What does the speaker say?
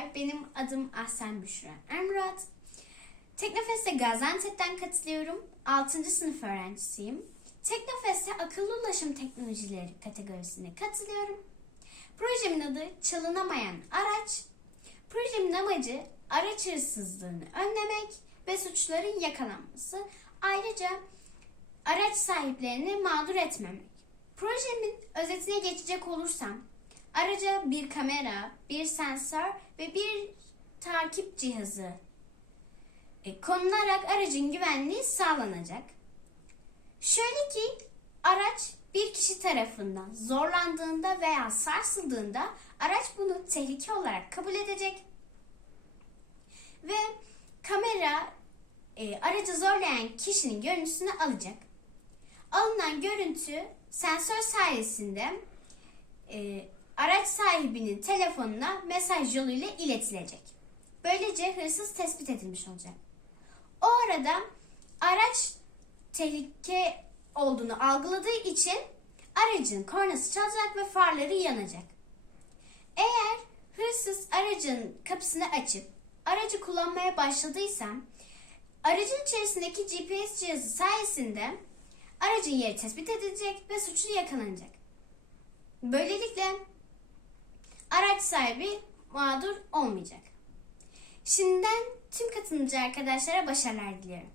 Merhabalar, benim adım Ahsen Büşra Emrat. Teknofest'e Gaziantep'ten katılıyorum. 6. sınıf öğrencisiyim. Teknofest'e akıllı ulaşım teknolojileri kategorisine katılıyorum. Projemin adı Çalınamayan Araç. Projemin amacı araç hırsızlığını önlemek ve suçların yakalanması. Ayrıca araç sahiplerini mağdur etmemek. Projemin özetine geçecek olursam, araca bir kamera, bir sensör ve bir takip cihazı e, konularak aracın güvenliği sağlanacak. Şöyle ki araç bir kişi tarafından zorlandığında veya sarsıldığında araç bunu tehlike olarak kabul edecek ve kamera e, aracı zorlayan kişinin görüntüsünü alacak. Alınan görüntü sensör sayesinde e, araç sahibinin telefonuna mesaj yoluyla iletilecek. Böylece hırsız tespit edilmiş olacak. O arada araç tehlike olduğunu algıladığı için aracın kornası çalacak ve farları yanacak. Eğer hırsız aracın kapısını açıp aracı kullanmaya başladıysam aracın içerisindeki GPS cihazı sayesinde aracın yeri tespit edilecek ve suçlu yakalanacak. Böylelikle araç sahibi mağdur olmayacak. Şimdiden tüm katılımcı arkadaşlara başarılar diliyorum.